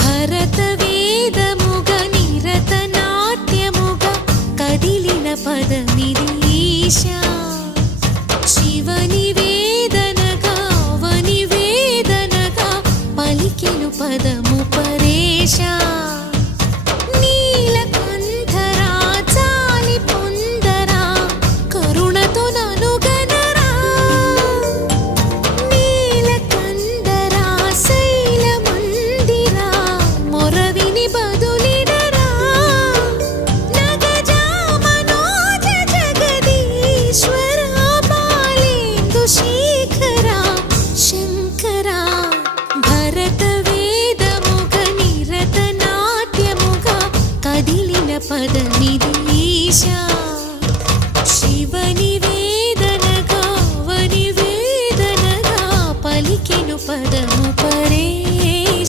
భరతవేదముగ నిరతనాట్యముగ కదిలిన పదమిది ఈశా. శివని వేదనగా అవని వేదనగా పలికెను పదము పరేశా. నీలకంఠరా చాలి పొందరా కరుణతో ననుగనరా. నీలకంఠరా శైలమందిరా మొరవిని బదులిడరా. నగజా మనోజ జగదీశ్వరా బాలేందు శేఖరా శంకరా. భరతవేదముగ నిరతనాట్యముగ కదిలిన పదమిది ఈశా.